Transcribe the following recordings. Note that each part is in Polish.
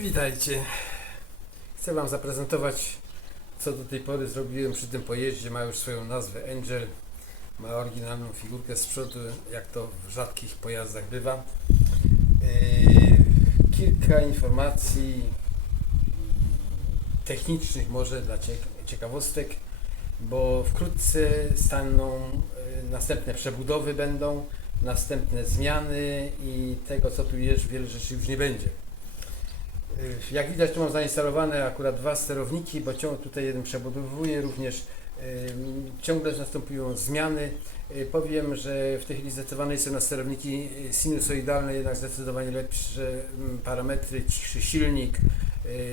Witajcie. Chcę Wam zaprezentować, co do tej pory zrobiłem przy tym pojeździe. Ma już swoją nazwę Angel. Ma oryginalną figurkę z przodu, jak to w rzadkich pojazdach bywa. Kilka informacji technicznych może dla ciekawostek, bo wkrótce staną następne przebudowy, będą następne zmiany i tego, co tu jest, wiele rzeczy już nie będzie. Jak widać, tu mam zainstalowane akurat dwa sterowniki, bo tutaj jeden przebudowuję również. Ciągle następują zmiany. Powiem, że w tej chwili zdecydowane są na sterowniki sinusoidalne, jednak zdecydowanie lepsze parametry, cichszy silnik,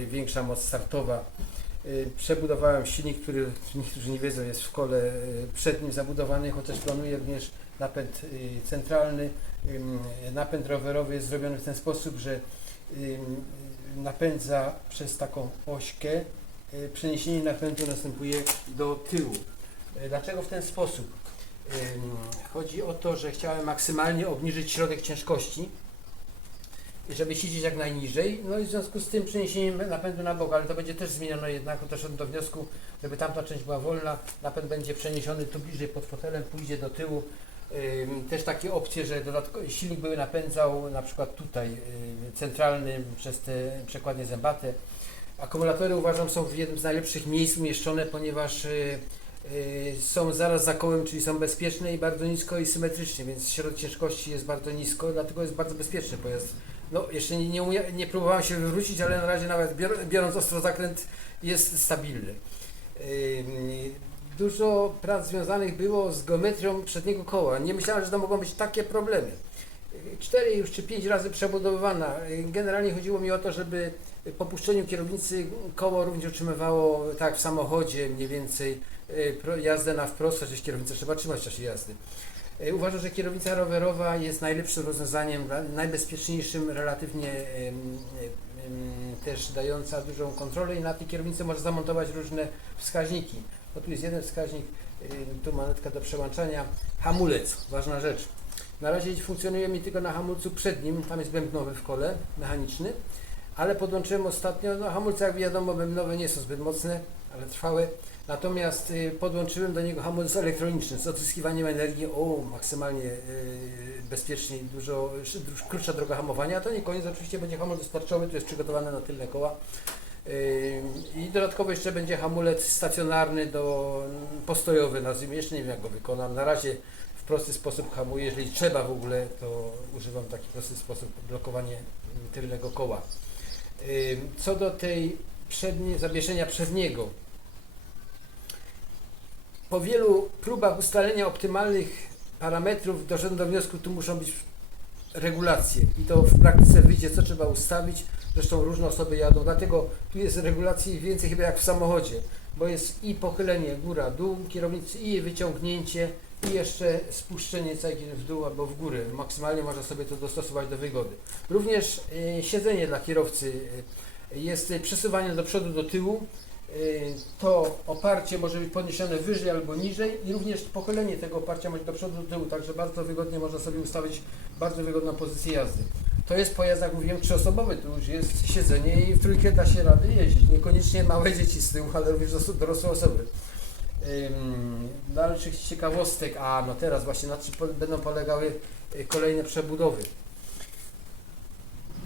większa moc startowa. Przebudowałem silnik, który niektórzy nie wiedzą, jest w kole przednim zabudowany, chociaż planuję również napęd centralny. Napęd rowerowy jest zrobiony w ten sposób, że napędza przez taką ośkę, przeniesienie napędu następuje do tyłu. Dlaczego w ten sposób? Chodzi o to, że chciałem maksymalnie obniżyć środek ciężkości, żeby siedzieć jak najniżej, no i w związku z tym przeniesieniem napędu na bok, ale to będzie też zmienione jednak, doszedłem do wniosku, żeby tamta część była wolna, napęd będzie przeniesiony tu bliżej pod fotelem, pójdzie do tyłu. Też takie opcje, że silnik by napędzał na przykład tutaj centralnym przez te przekładnie zębate. Akumulatory uważam są w jednym z najlepszych miejsc umieszczone, ponieważ są zaraz za kołem, czyli są bezpieczne i bardzo nisko i symetrycznie, więc środek ciężkości jest bardzo nisko, dlatego jest bardzo bezpieczny pojazd. No, jeszcze nie próbowałem się wywrócić, ale na razie nawet biorąc ostro zakręt jest stabilny. Dużo prac związanych było z geometrią przedniego koła. Nie myślałem, że to mogą być takie problemy. 4 już czy 5 razy przebudowana. Generalnie chodziło mi o to, żeby po puszczeniu kierownicy koło również utrzymywało, tak w samochodzie mniej więcej, jazdę na wprost, chociaż kierownicę trzeba trzymać w czasie jazdy. Uważam, że kierownica rowerowa jest najlepszym rozwiązaniem, najbezpieczniejszym, relatywnie też dająca dużą kontrolę i na tej kierownicy można zamontować różne wskaźniki. No tu jest jeden wskaźnik, tu manetka do przełączania, hamulec, ważna rzecz. Na razie funkcjonuje mi tylko na hamulcu przednim, tam jest bębnowy w kole, mechaniczny, ale podłączyłem ostatnio, no hamulce jak wiadomo bębnowe nie są zbyt mocne, ale trwałe, natomiast podłączyłem do niego hamulec elektroniczny z odzyskiwaniem energii, maksymalnie bezpieczniej, dużo krótsza droga hamowania, a to nie koniec, oczywiście będzie hamulec tarczowy, tu jest przygotowany na tylne koła. I dodatkowo jeszcze będzie hamulec stacjonarny postojowy, nazwijmy, jeszcze nie wiem jak go wykonam. Na razie w prosty sposób hamuję, jeżeli trzeba w ogóle, to używam taki prosty sposób blokowania tylnego koła. Co do tej zawieszenia przedniego, po wielu próbach ustalenia optymalnych parametrów doszedłem do wniosku, tu muszą być regulacje i to w praktyce wyjdzie, co trzeba ustawić. Zresztą różne osoby jadą, dlatego tu jest regulacji więcej chyba jak w samochodzie, bo jest i pochylenie góra, dół kierownicy, i wyciągnięcie, i jeszcze spuszczenie cegieł w dół albo w górę. Maksymalnie można sobie to dostosować do wygody. Również siedzenie dla kierowcy jest przesuwanie do przodu, do tyłu. To oparcie może być podniesione wyżej albo niżej i również pochylenie tego oparcia może do przodu, do tyłu, także bardzo wygodnie można sobie ustawić bardzo wygodną pozycję jazdy. To jest pojazd, jak mówiłem, trzyosobowy, tu już jest siedzenie i w trójkę da się rady jeździć. Niekoniecznie małe dzieci z tyłu, ale również dorosłe osoby. Dalszych ciekawostek, no teraz właśnie na czym będą polegały kolejne przebudowy.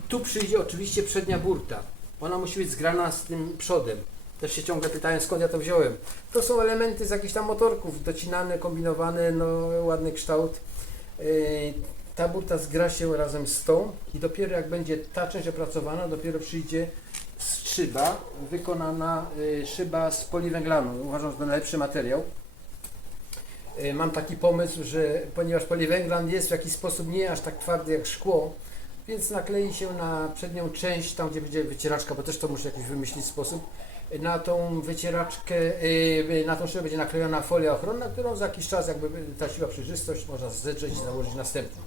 Tu przyjdzie oczywiście przednia burta. Ona musi być zgrana z tym przodem. Też się ciągle pytają, skąd ja to wziąłem. To są elementy z jakichś tam motorków, docinane, kombinowane, no ładny kształt. Ta burta zgra się razem z tą i dopiero jak będzie ta część opracowana, dopiero przyjdzie szyba, wykonana szyba z poliwęglanu. Uważam, że to najlepszy materiał. Mam taki pomysł, że ponieważ poliwęglan jest w jakiś sposób nie aż tak twardy jak szkło, więc naklei się na przednią część, tam gdzie będzie wycieraczka, bo też to muszę jakiś wymyślić sposób. Na tą wycieraczkę, na tą szybę będzie naklejona folia ochronna, którą za jakiś czas jakby traciła przejrzystość, można zedrzeć i założyć następną.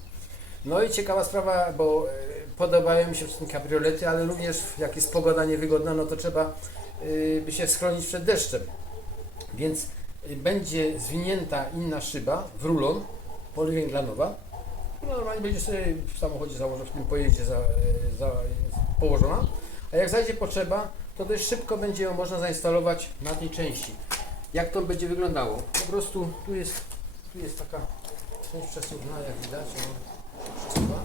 No i ciekawa sprawa, bo podobają mi się wszystkim kabriolety, ale również jak jest pogoda niewygodna, no to trzeba by się schronić przed deszczem. Więc będzie zwinięta inna szyba w rulon poliwęglanowa. Normalnie będzie sobie w samochodzie założona, w tym pojeździe położona. A jak zajdzie potrzeba, to dość szybko będzie ją można zainstalować na tej części. Jak to będzie wyglądało? Po prostu tu jest taka część przesuwna, jak widać, przesuwa.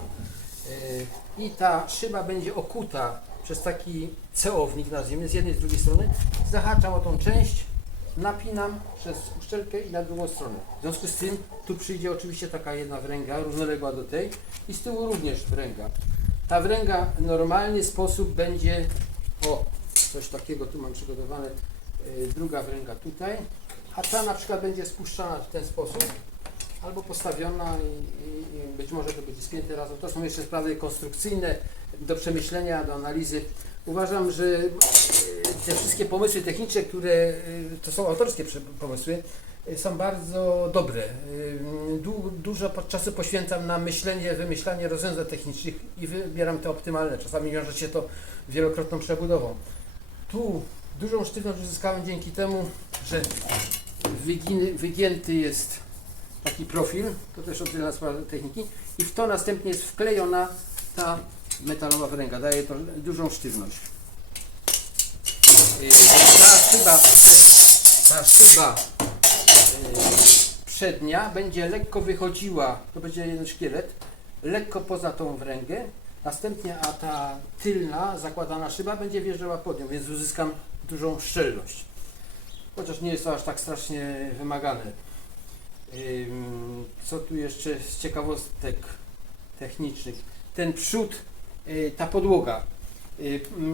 I ta szyba będzie okuta przez taki ceownik, nazwijmy, z jednej i z drugiej strony. Zahaczam o tą część, napinam przez uszczelkę i na drugą stronę. W związku z tym tu przyjdzie oczywiście taka jedna wręga, równoległa do tej i z tyłu również wręga. Ta wręga w normalny sposób będzie, coś takiego tu mam przygotowane, druga wręga tutaj, a ta na przykład będzie spuszczana w ten sposób, albo postawiona i być może to będzie spięte razem. To są jeszcze sprawy konstrukcyjne do przemyślenia, do analizy. Uważam, że te wszystkie pomysły techniczne, które to są autorskie pomysły, są bardzo dobre. Dużo czasu poświęcam na myślenie, wymyślanie rozwiązań technicznych i wybieram te optymalne. Czasami wiąże się to wielokrotną przebudową. Tu dużą sztywność uzyskałem dzięki temu, że wygięty jest taki profil, to też oddzielna sprawa techniki, i w to następnie jest wklejona ta metalowa wręga, daje to dużą sztywność. Ta szyba przednia będzie lekko wychodziła, to będzie jeden szkielet, lekko poza tą wręgę, następnie a ta tylna zakładana szyba będzie wjeżdżała pod nią, więc uzyskam dużą szczelność. Chociaż nie jest to aż tak strasznie wymagane. Co tu jeszcze z ciekawostek technicznych? Ten przód, ta podłoga.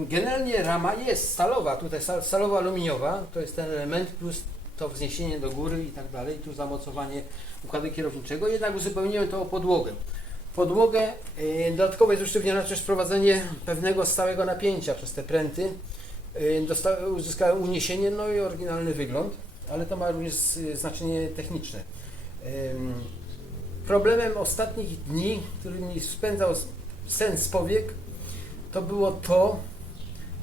Generalnie rama jest stalowa, tutaj stalowo-aluminiowa, to jest ten element, plus to wzniesienie do góry i tak dalej, tu zamocowanie układu kierowniczego, jednak uzupełniłem to o podłogę. Podłogę dodatkowo jest usztywniona przez wprowadzenie pewnego stałego napięcia przez te pręty. Uzyskałem uniesienie, no i oryginalny wygląd, ale to ma również znaczenie techniczne. Problemem ostatnich dni, który mi spędzał sen z powiek, to było to,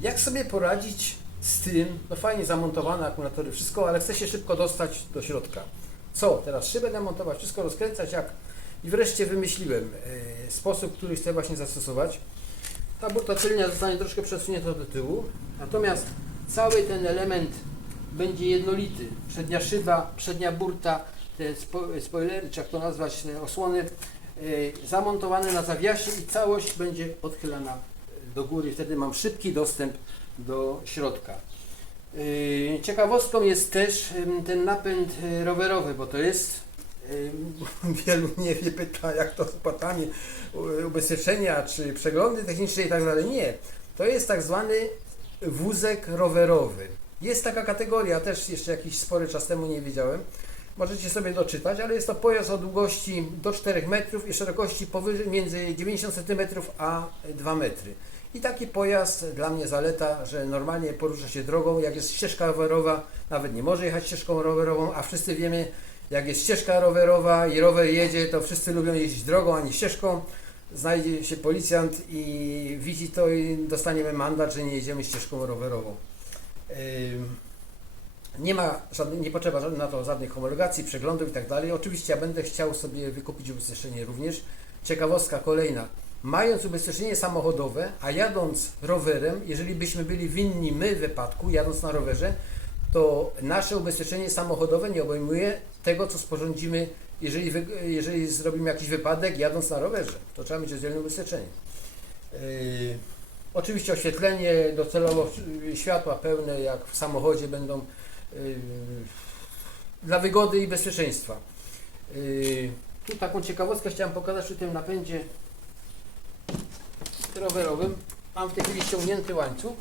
jak sobie poradzić z tym, no fajnie zamontowane akumulatory, wszystko, ale chce się szybko dostać do środka. Co? Teraz szybę namontować, wszystko rozkręcać, jak? I wreszcie wymyśliłem sposób, który chcę właśnie zastosować. Ta burta tylnia zostanie troszkę przesunięta do tyłu, natomiast cały ten element będzie jednolity. Przednia szyba, przednia burta, te spoilery, czy jak to nazwać, te osłony zamontowane na zawiasie i całość będzie odchylana do góry. Wtedy mam szybki dostęp do środka. Ciekawostką jest też ten napęd rowerowy, bo to jest, wielu nie wie, pyta, jak to z opłatami ubezpieczenia, czy przeglądy techniczne i tak dalej. Nie, to jest tak zwany wózek rowerowy. Jest taka kategoria, też jeszcze jakiś spory czas temu nie wiedziałem. Możecie sobie doczytać, ale jest to pojazd o długości do 4 metrów i szerokości powyżej między 90 cm a 2 metry. I taki pojazd dla mnie zaleta, że normalnie porusza się drogą, jak jest ścieżka rowerowa, nawet nie może jechać ścieżką rowerową, a wszyscy wiemy, jak jest ścieżka rowerowa i rower jedzie, to wszyscy lubią jeździć drogą, a nie ścieżką. Znajdzie się policjant i widzi to i dostaniemy mandat, że nie jedziemy ścieżką rowerową. Nie potrzeba na to żadnych homologacji, przeglądów i tak dalej. Oczywiście ja będę chciał sobie wykupić ubezpieczenie również. Ciekawostka kolejna. Mając ubezpieczenie samochodowe, a jadąc rowerem, jeżeli byśmy byli winni my w wypadku, jadąc na rowerze, to nasze ubezpieczenie samochodowe nie obejmuje tego, co sporządzimy, jeżeli zrobimy jakiś wypadek jadąc na rowerze. To trzeba mieć oddzielne ubezpieczenie. Oczywiście oświetlenie, docelowo światła pełne jak w samochodzie będą dla wygody i bezpieczeństwa. Tu taką ciekawostkę chciałem pokazać przy tym napędzie rowerowym. Mam w tej chwili ściągnięty łańcuch.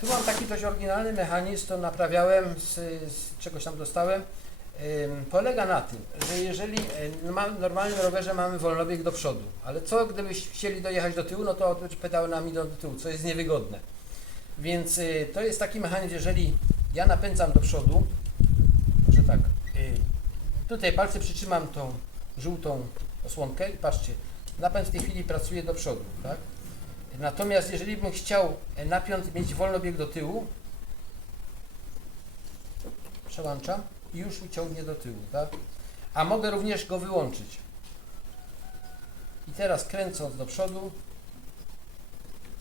Tu mam taki dość oryginalny mechanizm, to naprawiałem, z czegoś tam dostałem. Polega na tym, że jeżeli na normalnym rowerze mamy wolnobieg do przodu, ale co gdybyś chcieli dojechać do tyłu, no to pedały nam idą do tyłu, co jest niewygodne. Więc to jest taki mechanizm, jeżeli ja napędzam do przodu, że tak, tutaj palce przytrzymam tą żółtą osłonkę i patrzcie, napęd w tej chwili pracuje do przodu, tak? Natomiast jeżeli bym chciał mieć wolnobieg do tyłu, przełączam i już uciągnie do tyłu, tak? A mogę również go wyłączyć. I teraz kręcąc do przodu,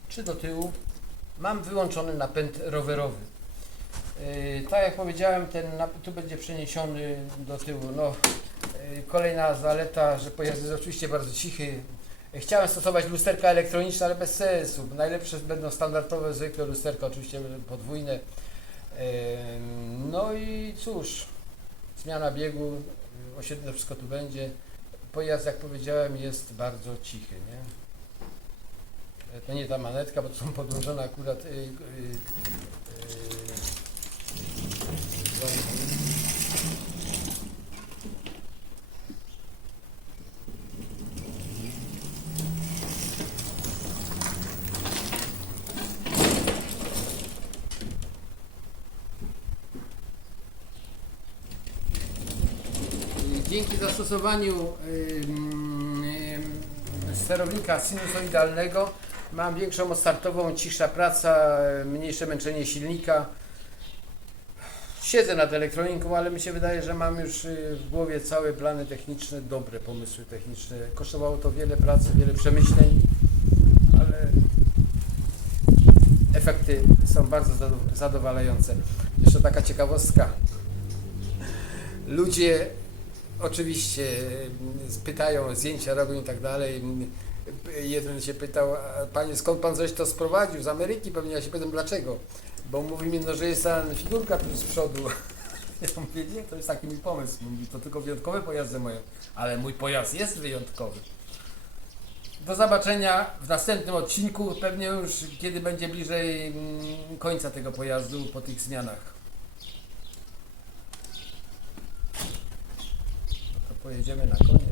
czy do tyłu, Mam wyłączony napęd rowerowy. Tak jak powiedziałem, tu będzie przeniesiony do tyłu. No, kolejna zaleta, że pojazd jest oczywiście bardzo cichy. Chciałem stosować lusterka elektroniczne, ale bez sensu. Najlepsze będą standardowe, zwykłe lusterka, oczywiście podwójne. No i cóż, zmiana biegu, osiedle, wszystko tu będzie. Pojazd, jak powiedziałem, jest bardzo cichy, nie? To nie ta manetka, bo to są podłożone akurat dzięki zastosowaniu sterownika sinusoidalnego mam większą odstartową, cichsza praca, mniejsze męczenie silnika. Siedzę nad elektroniką, ale mi się wydaje, że mam już w głowie całe plany techniczne, dobre pomysły techniczne. Kosztowało to wiele pracy, wiele przemyśleń, ale efekty są bardzo zadowalające. Jeszcze taka ciekawostka. Ludzie oczywiście pytają, zdjęcia robią i tak dalej. Jeden się pytał: panie, skąd pan coś to sprowadził? Z Ameryki pewnie. Ja się pytam, dlaczego? Bo mówi mi, no, że jest ta figurka tu z przodu. Ja mówię, nie, to jest taki mój pomysł. Mówi, to tylko wyjątkowe pojazdy mają. Ale mój pojazd jest wyjątkowy. Do zobaczenia w następnym odcinku, pewnie już kiedy będzie bliżej końca tego pojazdu po tych zmianach. To pojedziemy na koniec.